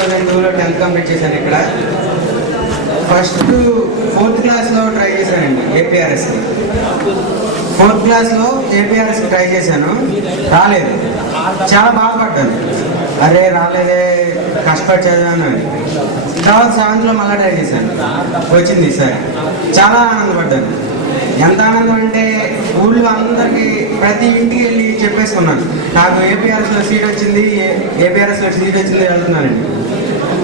2002లో 10th complete చేశాను. ఇక్కడ first 4th క్లాస్లో ట్రై చేశానండి ఏపీఆర్ఎస్కి. 4th క్లాస్లో ఏపీఆర్ఎస్కి ట్రై చేశాను, రాలేదు. చాలా బాధపడ్డాను, అరే రాలేదే, కష్టపడి చదివాను. తర్వాత 7th మళ్ళీ ట్రై చేశాను, వచ్చింది ఈసారి. చాలా ఆనందపడ్డాను. ఎంత ఆనందం అంటే ఊళ్ళో అందరికీ ప్రతి ఇంటికి వెళ్ళి చెప్పేసుకున్నాను, నాకు ఏపీఆర్ఎస్లో సీట్ వచ్చింది, ఏపీఆర్ఎస్లో సీట్ వచ్చింది వెళ్తున్నానండి.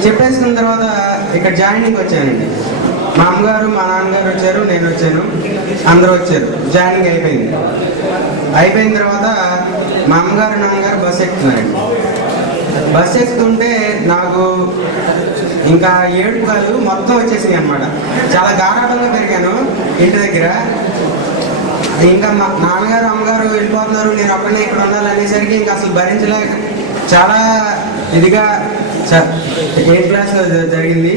చెప్పేసుకున్న తర్వాత ఇక్కడ జాయినింగ్ వచ్చానండి. మా అమ్మగారు మా నాన్నగారు వచ్చారు, నేను వచ్చాను, అందరూ వచ్చారు. జాయినింగ్ అయిపోయింది. అయిపోయిన తర్వాత మా అమ్మగారు నాన్నగారు బస్సు ఎక్కుతున్నారండి. బస్సు ఎక్కుతుంటే నాకు ఇంకా ఏడుపు కాదు మొత్తం వచ్చేసింది అనమాట. చాలా గారాటంగా పెరిగాను ఇంటి దగ్గర. ఇంకా మా నాన్నగారు అమ్మగారు వెళ్ళిపోతున్నారు, నేను ఒక్కనే ఇక్కడ ఉండాలి అనేసరికి ఇంకా అసలు భరించలేక చాలా ఇదిగా 8th క్లాస్లో జరిగింది.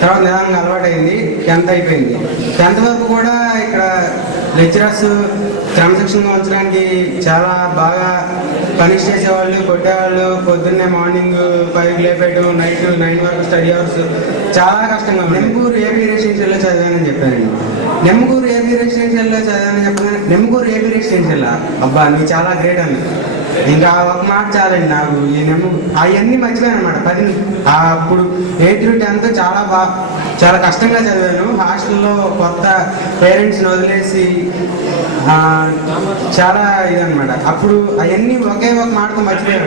తర్వాత నిదానంగా అలవాటైంది. 10th అయిపోయింది. 10th వరకు కూడా ఇక్కడ లెక్చరర్స్ క్రమశిక్షణగా ఉంచడానికి చాలా బాగా పనిష్ చేసేవాళ్ళు, కొట్టేవాళ్ళు. పొద్దున్నే మార్నింగ్ 5కి లేపేయడం, నైట్ 9 వరకు స్టడీ అవర్స్. చాలా కష్టంగా ఉంది. నెమ్మగూరు ఏపీ రెసిడెన్షియల్లో చదివానని చెప్పానండి. నెమ్మగూరు ఏపీ రెసిడెన్షియల్లో చదివానని చెప్పాను. నెమ్మగూరు ఏపీ రెసిడెన్షియల్ అబ్బా నువ్వు చాలా గ్రేట్ అని ఇంకా ఒక మాట చాలండి నాకు. ఈ అవన్నీ మర్చిపోయాను అనమాట. అప్పుడు 8th to 10th చాలా కష్టంగా చదివాను. హాస్టల్లో కొత్త పేరెంట్స్ని వదిలేసి చాలా ఇదనమాట. అప్పుడు అవన్నీ ఒకే ఒక మాటతో మర్చిపోయాను.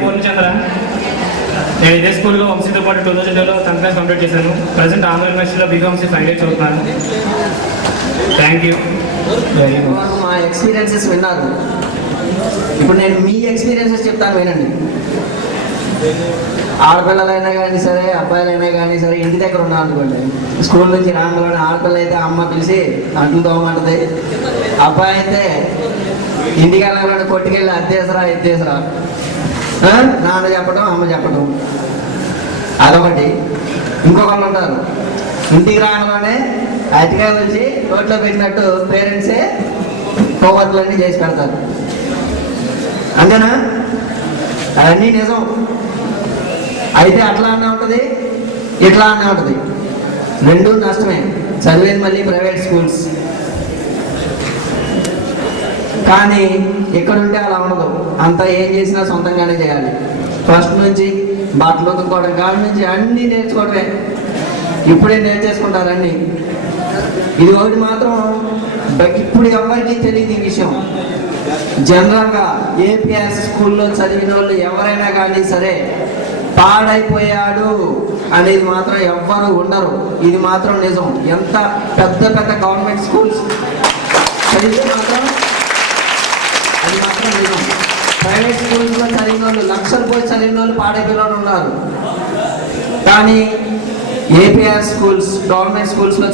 నేను ఇదే స్కూల్లో వంశీతో పాటు 2002లో 10th క్లాస్ కంప్లీట్ చేశాను. ప్రజెంట్ ఆంధ్ర యూనివర్సిటీలో బీకాంసీ ఫైనల్ ఇయర్ చదువుతున్నాను. Thank you. మా ఎక్స్పీరియన్సెస్ విన్నారు. ఇప్పుడు నేను మీ ఎక్స్పీరియన్సెస్ చెప్తాను, వినండి. ఆడపిల్లలైనా కానీ సరే, అబ్బాయిలైనా కానీ సరే, ఇంటి దగ్గర ఉన్నాం అనుకోండి, స్కూల్ నుంచి రాగానే ఆడపిల్ల అయితే అమ్మ పిలిచి అంట్లు తోమంటది, అబ్బాయి అయితే ఇంటికి వెళ్ళాలని కొట్టుకెళ్ళి అద్దేసరా ఎత్తేసరా నాన్న చెప్పడం, అమ్మ చెప్పడం. అదొకటి. ఇంకొకళ్ళు ఉంటారు, ఇంటికి రాగానే అతిగా వచ్చి రోడ్లో పెట్టినట్టు పేరెంట్సే హోంవర్క్లన్నీ చేసి పెడతారు. అంతేనా? అవన్నీ నిజం. అయితే అట్లా అనే ఉంటుంది, ఇట్లా అనే ఉంటుంది. రెండు నష్టమే. చదివేది మళ్ళీ ప్రైవేట్ స్కూల్స్. కానీ ఇక్కడ ఉంటే అలా ఉండదు. అంతా ఏం చేసినా సొంతంగానే చేయాలి. ఫస్ట్ నుంచి బట్టలు ఉతుక్కోవడం కాడి నుంచి అన్నీ నేర్చుకోవడమే. ఇప్పుడే నేర్చేసుకుంటారు అన్నీ. ఇది ఒకటి మాత్రం ఇప్పుడు ఎవరికి తెలియదు ఈ విషయం. జనరల్గా ఏపీఎస్ స్కూల్లో చదివిన వాళ్ళు ఎవరైనా కానీ సరే పాడైపోయాడు అనేది మాత్రం ఎవ్వరు ఉండరు. ఇది మాత్రం నిజం. ఎంత పెద్ద పెద్ద గవర్నమెంట్ స్కూల్స్ చదివితే మాత్రం అది మాత్రం నిజం. ప్రైవేట్ స్కూల్స్లో చదివిన వాళ్ళు, లక్షలు పోయి చదివిన వాళ్ళు పాడైపోయిన వాళ్ళు ఉన్నారు. కానీ ఏపీఎస్ స్కూల్స్, గవర్నమెంట్ స్కూల్స్లో